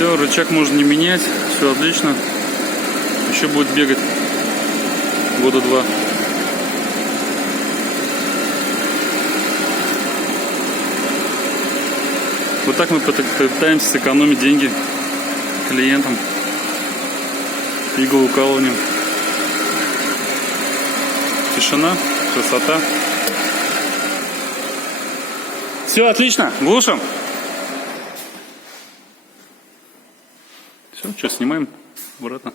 Все, рычаг можно не менять, все отлично. Еще будет бегать года 2. Вот так мы пытаемся сэкономить деньги клиентам иглоукалыванием. Тишина, красота. Все отлично, глушим. Все, что, снимаем обратно.